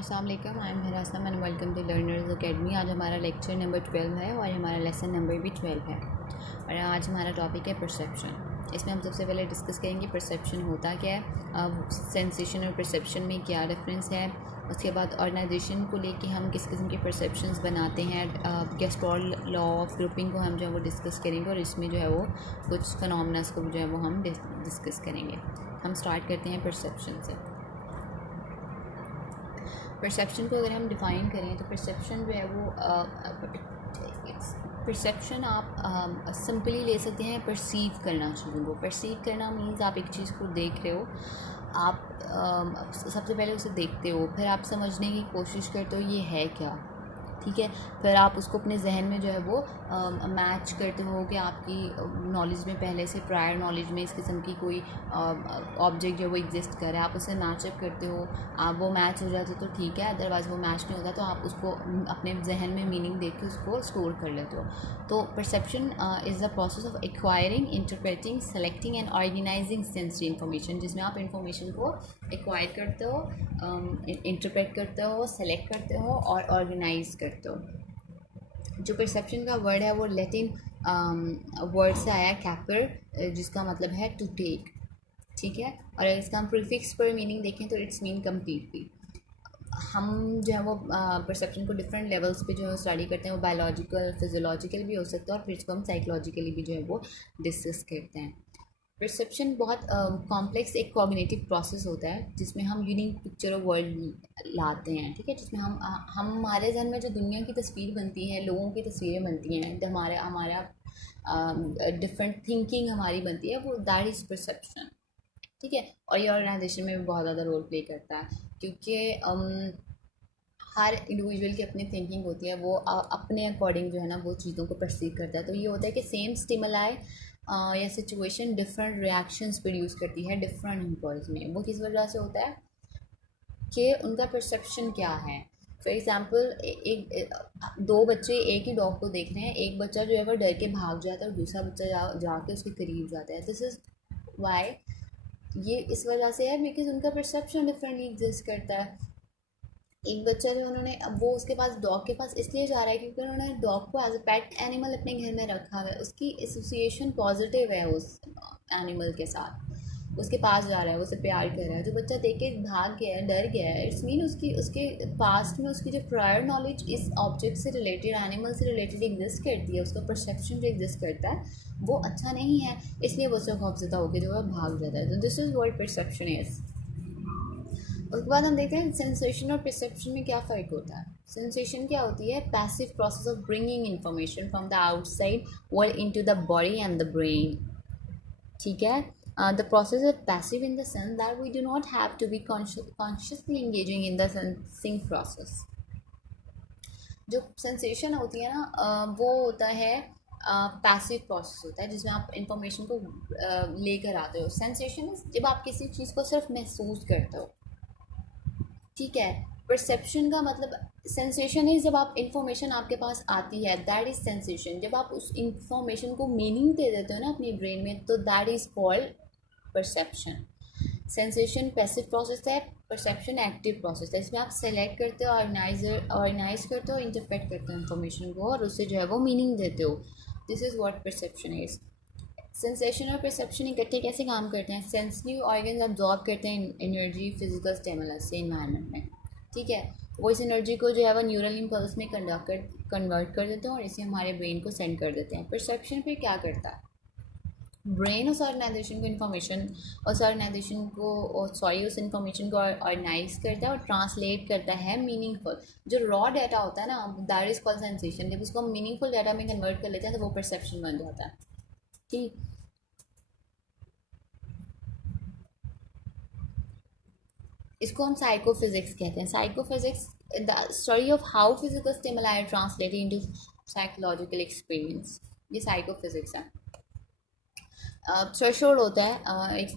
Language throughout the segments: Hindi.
अस्सलाम वालेकुम, I am Hira Aslam and welcome to Learners Academy. आज हमारा लेक्चर नंबर 12 है और हमारा लेसन नंबर भी 12 है। और आज हमारा टॉपिक है परसेप्शन। इसमें हम सबसे पहले डिस्कस करेंगे परसेप्शन होता क्या है, अब सेंसेशन और परसेप्शन में क्या डिफरेंस है। उसके बाद ऑर्गेनाइजेशन को लेके हम किस किस्म के परसेप्शंस बनाते हैं। गेस्टोल लॉ ऑफ ग्रुपिंग को हम जो है वो डिस्कस करेंगे और इसमें जो है वो कुछ फिनोमेनस को जो है वो हम डिस्कस करेंगे। हम स्टार्ट करते हैं परसेप्शन से। परसेप्शन को अगर हम डिफ़ाइन करें तो परसेप्शन जो है वो परसेप्शन आप सिंपली ले सकते हैं परसीव करना। चीज़ों को परसीव करना मीन्स आप एक चीज़ को देख रहे हो, आप सबसे पहले उसे देखते हो, फिर आप समझने की कोशिश करते हो ये है क्या, ठीक है। फिर आप उसको अपने जहन में जो है वो मैच करते हो कि आपकी नॉलेज में पहले से प्रायर नॉलेज में इस किस्म की कोई ऑब्जेक्ट जो है वो एग्जिस्ट कर रहा है, आप उसे मैचअप करते हो। आप वो मैच हो जाते तो ठीक है, अदरवाइज़ वो मैच नहीं होता तो आप उसको अपने जहन में मीनिंग देख के उसको स्टोर कर लेते हो। तो perception is the process of acquiring, interpreting, selecting and organizing sensory information, जिसमें आप इंफॉर्मेशन को एक्वायर करते हो, इंटरप्रेट करते हो, सेलेक्ट करते हो और ऑर्गेनाइज करते हो। जो परसेप्शन का वर्ड है वो लैटिन वर्ड से आया कैपर, जिसका मतलब है टू टेक, ठीक है। और अगर इसका हम प्रीफिक्स पर मीनिंग देखें तो इट्स मीन कम्प्लीटली। हम जो है वो परसेप्शन को डिफरेंट लेवल्स पे जो है स्टडी करते हैं, वो बायोलॉजिकल, फिजियोलॉजिकल भी हो सकता है और फिर इसको हम साइकोलॉजिकली भी जो है वो डिस्कस करते हैं। परसेप्शन बहुत कॉम्प्लेक्स एक कॉग्निटिव प्रोसेस होता है जिसमें हम यूनिक पिक्चर ऑफ वर्ल्ड लाते हैं, ठीक है। जिसमें हम हमारे जहन में जो दुनिया की तस्वीर बनती है, लोगों की तस्वीरें बनती हैं, हमारा हमारा डिफरेंट थिंकिंग हमारी बनती है, वो दैट इज़ परसेप्शन, ठीक है। और ये ऑर्गेनाइजेशन में भी बहुत ज़्यादा रोल प्ले करता है क्योंकि हर इंडिविजुअल की अपनी थिंकिंग होती है, वो अपने अकॉर्डिंग जो है ना वो चीज़ों को परसीव करता है। तो ये होता है कि सेम स्टिमुलाई या सिचुएशन डिफरेंट रिएक्शंस प्रोड्यूस करती है डिफरेंट इम्पल्स में। वो किस वजह से होता है कि उनका परसेप्शन क्या है। फॉर एग्ज़ाम्पल दो बच्चे एक ही डॉग को देख रहे हैं, एक बच्चा जो है वो डर के भाग जाता है और दूसरा बच्चा जाके उसके करीब जाता है। दिस इज़ वाई, ये इस वजह से है बिकॉज उनका परसेप्शन डिफरेंटली एग्जिस्ट करता है। एक बच्चा जो उन्होंने, अब वो उसके पास डॉग के पास इसलिए जा रहा है क्योंकि उन्होंने डॉग को एज अ पेट एनिमल अपने घर में रखा है, उसकी एसोसिएशन पॉजिटिव है उस एनिमल के साथ, उसके पास जा रहा है, उसे प्यार कर रहा है। जो बच्चा देख के भाग गया है, डर गया है, इट्स मीन उसकी उसके पास्ट में उसकी जो प्रायर नॉलेज इस ऑब्जेक्ट से रिलेटेड, एनिमल से रिलेटेड एग्जिस्ट करती है, उसका परसेप्शन जो एग्जिस्ट करता है वो अच्छा नहीं है, इसलिए वो उससे खौफजदा होकर जो है भाग जाता है। तो this is what perception is. उसके बाद हम देखते हैं सेंसेशन और परसेप्शन में क्या फ़र्क होता है। सेंसेशन क्या होती है? Passive process of bringing information from the outside world into the body and the brain, ठीक है। The process is passive in the sense that we do not have to be consciously engaging in the sensing process. जो सेंसेशन होती है ना वो होता है पैसिव प्रोसेस होता है जिसमें आप इंफॉर्मेशन को लेकर आते हो। सेंसेशन जब आप किसी चीज़ को सिर्फ महसूस करते हो, ठीक है। परसेप्शन का मतलब, सेंसेशन इज जब आप इंफॉर्मेशन आपके पास आती है, दैट इज सेंसेशन। जब आप उस इंफॉर्मेशन को मीनिंग दे देते हो ना अपनी ब्रेन में, तो that is called perception. Sensation passive process है, परसेप्शन एक्टिव प्रोसेस है। इसमें आप सेलेक्ट करते हो, ऑर्गेनाइज करते हो, इंटरप्रेट करते हो इंफॉर्मेशन को और उससे जो है वो मीनिंग देते हो। This is what perception is. Sensation और परसेप्शन इकट्ठे कैसे काम करते हैं? सेंसिटिव ऑर्गन्स अब्जॉर्ब करते हैं एनर्जी फिजिकल स्टिमुलस से इन्वायरमेंट में, ठीक है। वो इस एनर्जी को जो है वो न्यूरल इम्पल्स में कन्वर्ट कर देते हैं और इसे हमारे ब्रेन को सेंड कर देते हैं। परसेप्शन फिर क्या करता है? ब्रेन उस ऑर्गेनाइजेशन को इन्फॉर्मेशन, उस इन्फॉर्मेशन को ऑर्गेनाइज करता है और ट्रांसलेट करता है मीनिंगफुल। जो रॉ डाटा होता है ना, दैट इज़ कॉल्ड सेंसेशन। जब उसको हम मीनिंगफुल डाटा में कन्वर्ट कर लेते हैं तो वो परसेप्शन बन जाता है, ठीक। इसको हम साइकोफिजिक्स कहते हैं। Psychophysics the study of how physical stimuli translated into psychological experience, ये साइकोफिजिक्स है। थ्रेशोल्ड होता है, एक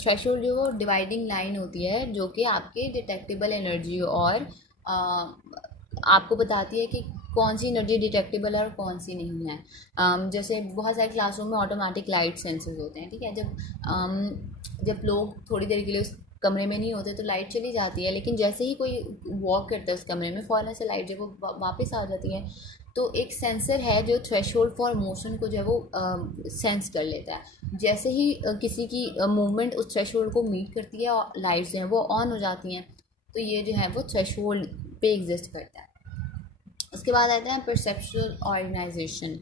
थ्रेशोल्ड जो वो डिवाइडिंग लाइन होती है जो कि आपके डिटेक्टेबल एनर्जी और आपको बताती है कि कौन सी एनर्जी डिटेक्टेबल है और कौन सी नहीं है। जैसे बहुत सारे क्लासरूम में ऑटोमेटिक लाइट सेंसर्स होते हैं, ठीक है। जब लोग थोड़ी देर के लिए कमरे में नहीं होते तो लाइट चली जाती है, लेकिन जैसे ही कोई वॉक करता है उस कमरे में फ़ौरन से लाइट जो है वो वापस आ जाती है। तो एक सेंसर है जो थ्रेशोल्ड फॉर मोशन को जो है वो सेंस कर लेता है। जैसे ही किसी की मूवमेंट उस थ्रेशोल्ड को मीट करती है और लाइट्स जो हैं वो ऑन हो जाती हैं, तो ये जो है वो थ्रेशोल्ड पे एग्जिस्ट करता है। उसके बाद आते हैं perceptual organization.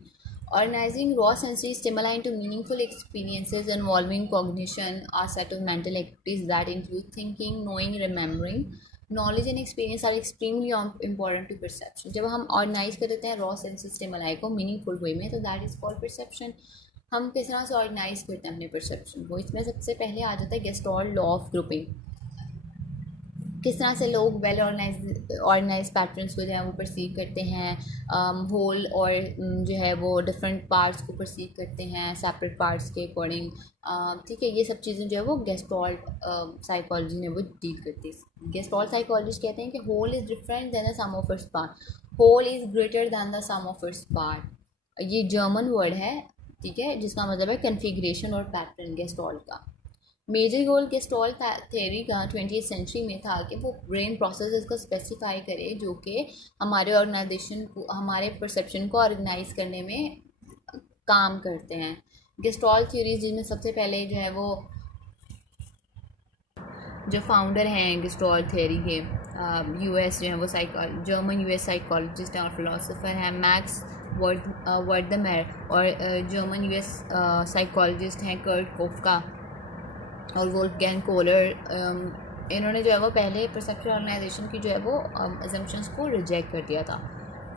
Organizing raw sensory stimuli into meaningful experiences involving cognition are set of mental activities that include thinking, knowing, remembering. Knowledge and experience are extremely important to perception. जब हम ऑर्गेनाइज कर देते हैं रॉ सेंसरी स्टिमुलाई को मीनिंगफुल वे में, तो दैट इज़ कॉल्ड परसेप्शन। हम किस तरह से ऑर्गेनाइज करते हैं अपने परसेप्शन को, इसमें सबसे पहले आ जाता है गेस्टॉल्ट लॉ ऑफ ग्रुपिंग। किस तरह से लोग वेल ऑर्गेनाइज पैटर्न्स को जो है वो परसीव करते हैं, होल और जो है वो डिफरेंट पार्ट्स को परसीव करते हैं सेपरेट पार्ट्स के अकॉर्डिंग। ठीक है, ये सब चीज़ें जो है वो गेस्टॉल्ट साइकोलॉजी ने वो डील करती है। गेस्टॉल्ट साइकोलॉजिस्ट कहते हैं कि whole is different than the sum of its part, whole is greater than the sum of its part. ये जर्मन वर्ड है, ठीक है, जिसका मतलब है कन्फिग्रेशन और पैटर्न गेस्टॉल्ट का। मेजर गोल गेस्टॉल्ट थ्योरी का 20th सेंचुरी में था कि वो ब्रेन प्रोसेसेस को स्पेसिफाई करे जो कि हमारे ऑर्गेनाइजेशन को, हमारे परसेप्शन को ऑर्गेनाइज करने में काम करते हैं। गेस्टॉल्ट थ्योरीज जिनमें सबसे पहले जो है वो जो फाउंडर हैं गेस्टॉल्ट थ्योरी के, यूएस जो है वो जर्मन यूएस साइकोलॉजिस्ट हैं और फिलोसोफर हैं मैक्स वर्डमेयर, और जर्मन यूएस साइकोलॉजिस्ट हैं कर्ट कोफका और वोल्फगैंग कोहलर। इन्होंने जो है वो पहले परसेप्चुअल ऑर्गेनाइजेशन की जो है वो असम्पशंस को रिजेक्ट कर दिया था,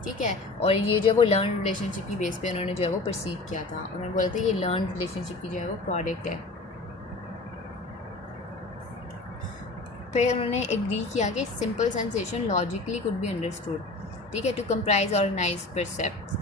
ठीक है, और ये जो है वो लर्न रिलेशनशिप की बेस पे उन्होंने जो है वो परसीव किया था। उन्होंने बोला था ये लर्न रिलेशनशिप की जो है वो प्रोडक्ट है। फिर उन्होंने एग्री किया कि simple sensation logically could be understood, ठीक है, to comprise organise percepts.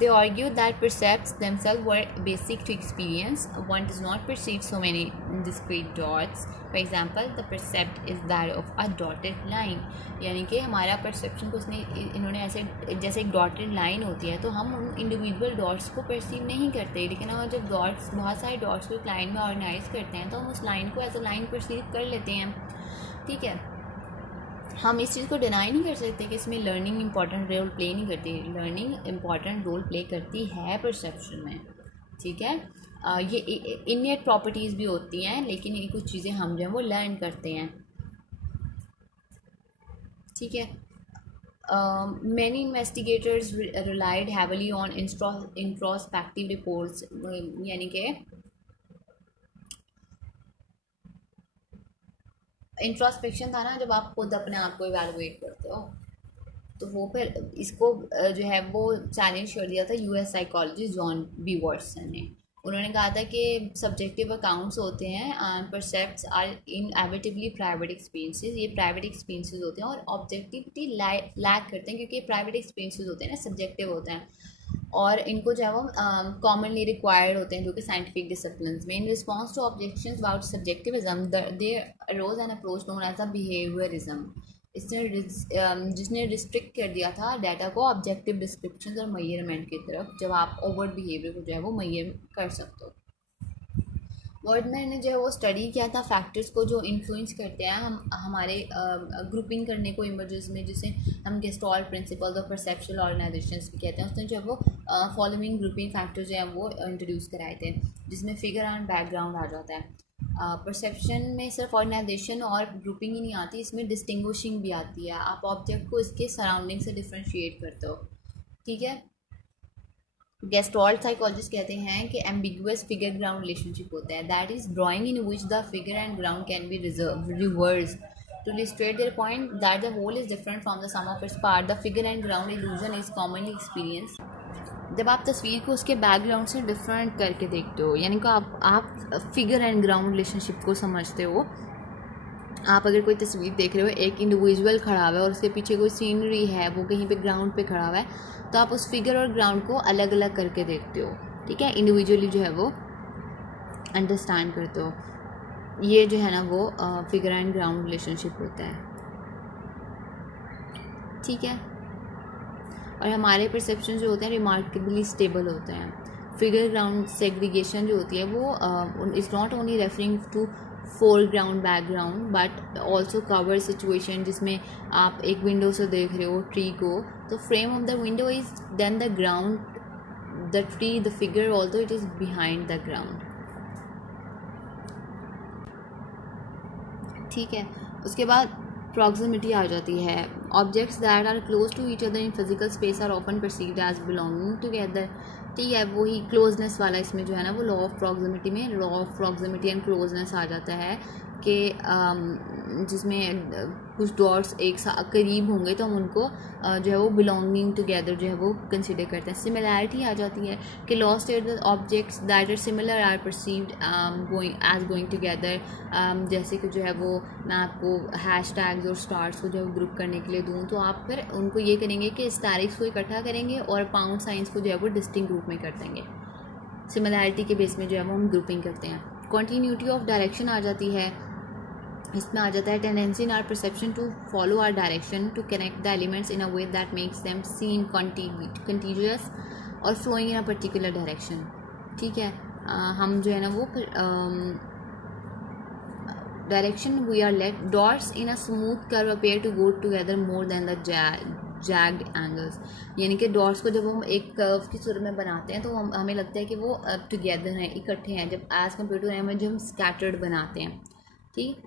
They argued that percepts themselves were basic to experience. One does not perceive so many discrete dots. For example, the percept is that of a dotted line. यानी कि हमारा परसेप्शन को इन्होंने ऐसे जैसे एक डॉटेड लाइन होती है तो हम उन इंडिविजुअल डॉट्स को परसीव नहीं करते, लेकिन हम जब डॉट्स बहुत सारे डॉट्स को एक लाइन में ऑर्गेनाइज करते हैं तो हम उस लाइन को एज अ लाइन परसीव कर लेते हैं, ठीक है। हम इस चीज़ को डिनाई नहीं कर सकते कि इसमें लर्निंग इंपॉर्टेंट रोल प्ले नहीं करती, लर्निंग इंपॉर्टेंट रोल प्ले करती है परसेप्शन में, ठीक है। ये इननेट प्रॉपर्टीज़ भी होती हैं, लेकिन ये कुछ चीज़ें हम जो हैं वो लर्न करते हैं, ठीक है। Many investigators relied heavily on introspective reports, यानी कि इंट्रोस्पेक्शन था ना, जब आप खुद अपने आप को इवैल्यूएट करते हो, तो वो फिर इसको जो है वो चैलेंज कर दिया था US psychologist John B Watson ने। उन्होंने कहा था कि सब्जेक्टिव अकाउंट्स होते हैं, percepts are inevitably private experiences, ये प्राइवेट एक्सपीरियंसेस होते हैं और ऑब्जेक्टिविटी लैक करते हैं क्योंकि प्राइवेट एक्सपीरियंसेस होते हैं ना, सब्जेक्टिव होते हैं और इनको जो है वो कॉमनली रिक्वायर्ड होते हैं जो कि साइंटिफिक डिसिप्लिन में। In response to objections about subjectivism they arose an approach known as a behaviourism. जिसने रिस्ट्रिक्ट कर दिया था डाटा को ऑब्जेक्टिव डिस्क्रिप्शन और मेजरमेंट की तरफ, जब आप ओवर बिहेवियर को जो है वो मेजर कर सकते हो। वर्डमैन ने जो है वो स्टडी किया था फैक्टर्स को जो इन्फ्लुएंस करते हैं हमारे ग्रुपिंग करने को इमेजेस में, जिसे हम गेस्टॉल्ट प्रिंसिपल और परसेप्चुअल ऑर्गेनाइजेशंस भी कहते हैं। उसने जो है वो फॉलोइंग ग्रुपिंग फैक्टर्स जो हैं वो इंट्रोड्यूस कराए थे, जिसमें फिगर एंड बैकग्राउंड आ जाता है। परसेप्शन में सिर्फ ऑर्गेनाइजेशन और ग्रुपिंग ही नहीं आती, इसमें डिस्टिंग्विशिंग भी आती है। आप ऑब्जेक्ट को इसके सराउंडिंग से डिफ्रेंशिएट करते हो, ठीक है। गेस्टॉल्ट साइकोलॉजिस्ट कहते हैं कि एम्बिगुअस फिगर ग्राउंड रिलेशनशिप होता है, that is drawing in which the figure and ground can be reverse to illustrate their point that the whole is different from the sum of its part. The figure and ground illusion is commonly experienced. जब आप तस्वीर को उसके बैकग्राउंड से डिफरेंट करके देखते हो, यानी कि आप फिगर एंड ग्राउंड रिलेशनशिप को समझते हो। आप अगर कोई तस्वीर देख रहे हो, एक इंडिविजुअल खड़ा हुआ है और उसके पीछे कोई सीनरी है, वो कहीं पे ग्राउंड पे खड़ा हुआ है, तो आप उस फिगर और ग्राउंड को अलग अलग करके देखते हो, ठीक है, इंडिविजुअली जो है वो अंडरस्टैंड करते हो। ये जो है ना वो फिगर एंड ग्राउंड रिलेशनशिप होता है, ठीक है। और हमारे परसेप्शन जो होते हैं रिमार्केबली स्टेबल होते हैं। फिगर ग्राउंड सेग्रीगेशन जो होती है वो is not only referring to foreground background but also cover situation, जिसमें आप एक विंडो से देख रहे हो ट्री को, तो frame of the window is then the ground, the tree, the figure also it is behind the ground. ठीक है, उसके बाद प्रॉक्सिमिटी आ जाती है। Objects that are close to each other in physical space are often perceived as belonging together. ठीक है, वही क्लोजनेस वाला इसमें जो है ना वो लॉ ऑफ प्रॉक्सिमिटी में law of proximity and closeness आ जाता है कि जिसमें कुछ डॉट्स एक साथ करीब होंगे तो हम उनको जो है वो बिलोंगिंग टुगेदर जो है वो कंसिडर करते हैं। सिमिलैरिटी आ जाती है कि law state objects that are similar are perceived going together. जैसे कि जो है वो मैं आपको हैश टैग्स और स्टार्स को जो है ग्रुप करने के लिए दूँ तो आप फिर उनको ये करेंगे कि स्टैरिक्स को इकट्ठा करेंगे और पाउंड साइंस को जो है वो डिस्टिंक्ट ग्रुप में कर देंगे। सिमिलैरिटी के बेस में जो है वो हम ग्रुपिंग करते हैं। कॉन्टीन्यूटी ऑफ डायरेक्शन आ जाती है, इसमें आ जाता है tendency in our perception to follow our direction to connect the elements in a way that makes them seem continuous और flowing in a particular direction. ठीक है, हम जो है ना वो direction we are let dots in a smooth curve appear to go together more than the jagged angles. यानी कि डॉट्स को जब हम एक कर्व की सूरत में बनाते हैं तो हमें लगता है कि वो टुगेदर हैं, इकट्ठे हैं, जब एज कम्पेयर टू हमें जब हम स्कैटर्ड बनाते हैं। ठीक,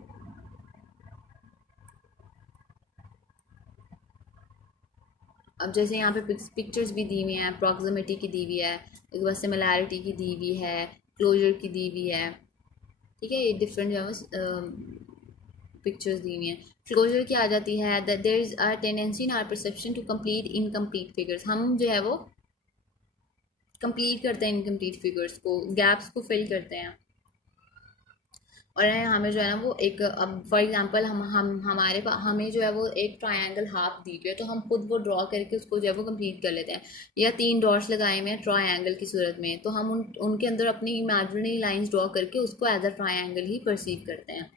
अब जैसे यहाँ पे पिक्चर्स भी दी हुई हैं, प्रॉक्सिमिटी की दी हुई है, उसके बाद सिमिलैरिटी की दी हुई है, क्लोजर की दी हुई है। ठीक है, ये डिफरेंट जो है पिक्चर्स दी हुई हैं। क्लोजर की आ जाती है that there is a tendency in our perception to complete incomplete figures. हम जो है वो कंप्लीट करते हैं इनकम्प्लीट फिगर्स को, गैप्स को फिल करते हैं। और हमें जो है ना वो एक, अब फॉर एग्जांपल हमें जो है वो एक ट्रायंगल हाफ दी गई है तो हम खुद वो ड्रॉ करके उसको जो है वो कंप्लीट कर लेते हैं, या 3 डॉट्स लगाए हुए हैं ट्रायंगल की सूरत में तो हम उनके अंदर अपनी इमेजिनरी लाइंस ड्रॉ करके उसको एज अ ट्रायंगल ही परसीव करते हैं।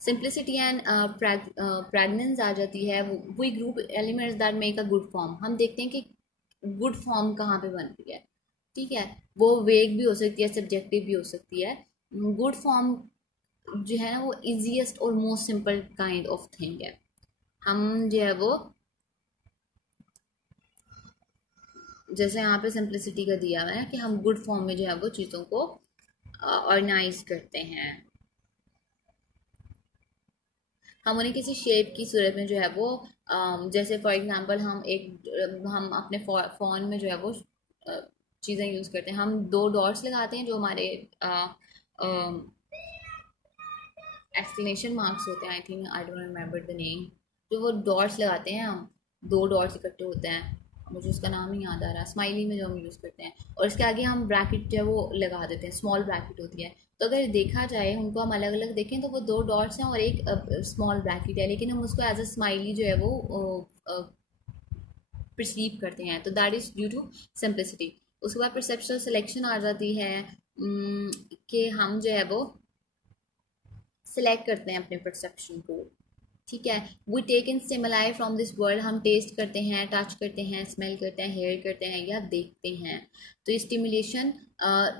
सिंप्लिसिटी एंड प्रेगनेंस आ जाती है, वही group elements that make a good form. हम देखते हैं कि गुड फॉर्म कहाँ पे बनती है। ठीक है, वो वेग भी हो सकती है, सब्जेक्टिव भी हो सकती है। गुड फॉर्म जो है ना वो इजीएस्ट और most simple kind of thing है। हम जो है वो जैसे यहाँ पे सिंप्लिसिटी का दिया हुआ है कि हम गुड फॉर्म में जो है वो चीज़ों को ऑर्गेनाइज करते हैं। हम उन्हें किसी शेप की सूरत में जो है वो जैसे फॉर एग्जांपल हम अपने फ़ोन में जो है वो चीज़ें यूज़ करते हैं। हम 2 डॉट्स लगाते हैं जो हमारे एक्सक्लेमेशन मार्क्स होते हैं, I think, I don't remember the name. जो वो डॉट्स लगाते हैं हम, 2 डॉट्स इकट्ठे होते हैं, मुझे उसका नाम नहीं याद आ रहा, स्माइली में जो हम यूज़ करते हैं, और इसके आगे हम ब्रैकेट जो है वो लगा देते हैं, स्मॉल ब्रैकेट होती है। तो अगर देखा जाए उनको हम अलग अलग देखें तो वो 2 डॉट्स हैं और एक स्मॉल ब्रैकेट है, लेकिन हम उसको एज अ स्माइली जो है वो परसीव करते हैं, तो that is due to simplicity. उसके बाद परसेप्चुअल सिलेक्शन आ जाती है कि हम जो है वो सिलेक्ट करते हैं अपने परसेप्शन को। ठीक है, we take in stimuli from this world. हम टेस्ट करते हैं, टच करते हैं, स्मेल करते हैं, हेयर करते हैं या देखते हैं। तो ये स्टिमुलेशन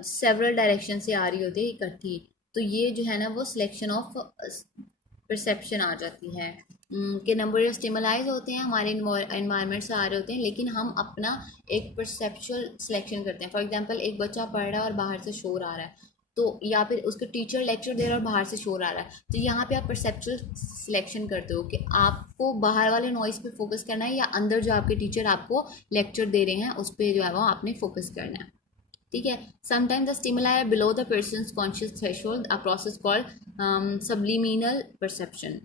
सेवरल डायरेक्शन से आ रही होती है इकट्ठी, तो ये जो है ना वो सिलेक्शन ऑफ परसेप्शन आ जाती है कि नंबर ऑफ स्टिमुलाइज होते हैं हमारे एनवायरनमेंट से आ रहे होते हैं, लेकिन हम अपना एक परसेप्चुअल सिलेक्शन करते हैं। फॉर एग्जांपल एक बच्चा पढ़ रहा है और बाहर से शोर आ रहा है, तो या फिर उसके टीचर लेक्चर दे रहा है और बाहर से शोर आ रहा है, तो यहाँ पे आप परसेप्चुअल सिलेक्शन करते हो कि आपको बाहर वाले नॉइस पे फोकस करना है या अंदर जो आपके टीचर आपको लेक्चर दे रहे हैं उस पर जो है वो आपने फोकस करना है। ठीक है, sometime the stimuli are below the person's conscious threshold, a process called subliminal perception.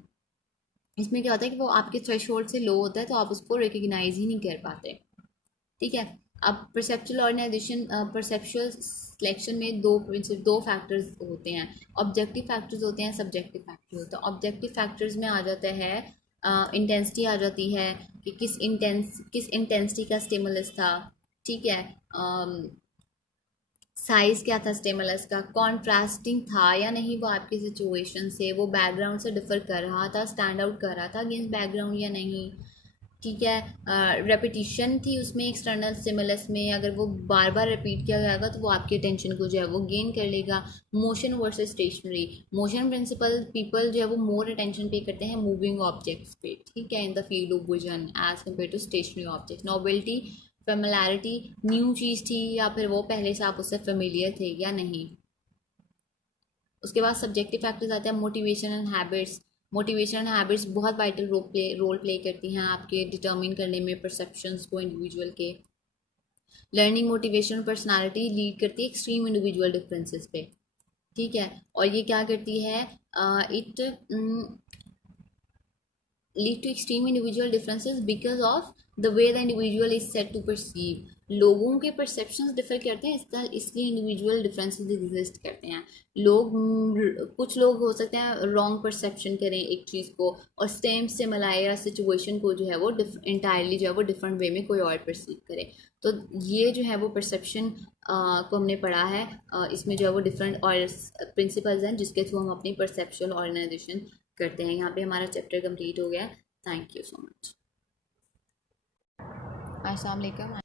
इसमें क्या होता है कि वो आपके थ्रेशोल्ड से लो होता है तो आप उसको रिकग्नाइज ही नहीं कर पाते। ठीक है, अब परसेप्चुअल ऑर्गेनाइजेशन परसेप्चुअल सिलेक्शन में दो फैक्टर्स होते हैं, ऑब्जेक्टिव फैक्टर्स होते हैं, सब्जेक्टिव फैक्टर्स होते हैं। ऑब्जेक्टिव फैक्टर्स में आ जाता है इंटेंसिटी आ जाती है कि किस इंटेंसिटी का स्टिमुलस था। ठीक है, साइज़ क्या था स्टिमुलस का, कॉन्ट्रास्टिंग था या नहीं वो आपकी सिचुएशन से, वो बैकग्राउंड से डिफर कर रहा था, स्टैंड आउट कर रहा था अगेंस्ट बैकग्राउंड या नहीं। ठीक है। रेपिटिशन थी उसमें, एक्सटर्नल स्टिमुलस में, अगर वो बार बार रिपीट किया जाएगा तो वो आपकी अटेंशन को जो है वो गेन कर लेगा। Motion versus stationary, motion principle people जो है वो मोर अटेंशन पे करते हैं मूविंग ऑब्जेक्ट्स पे, ठीक है, in the field of vision as compare to stationary objects. Novelty, familiarity, new चीज़ थी या फिर वो पहले से आप उससे फेमिलियर थे या नहीं। उसके बाद सब्जेक्टिव फैक्टर्स आते हैं, motivation and habits. Motivation and habits बहुत वाइटल रोल प्ले करती हैं आपके डिटर्मिन करने में परसेप्शंस को इंडिविजुअल के। लर्निंग, मोटिवेशन, पर्सनालिटी लीड करती है एक्सट्रीम इंडिविजुअल डिफरेंसेस पे, ठीक है। और ये क्या करती है, it lead to extreme individual differences because of the way the individual is set to perceive. लोगों के परसेप्शंस डिफर करते हैं, इसलिए इंडिविजुअल डिफरेंसेस एग्जिस्ट करते हैं। कुछ लोग हो सकते हैं रॉन्ग परसेप्शन करें एक चीज़ को और सेम सिमिलर या सिचुएशन को जो है वो इंटायरली जो है वो डिफरेंट वे में कोई और परसीव करे। तो ये जो है वो परसेप्शन को हमने पढ़ा है। इसमें जो है वो डिफरेंट और प्रिंसिपल्स हैं जिसके थ्रू हम अपनी परसेप्शुअल ऑर्गेनाइजेशन करते हैं। यहाँ पे हमारा चैप्टर कंप्लीट हो गया। Thank you so much. अस्सलाम वालेकुम।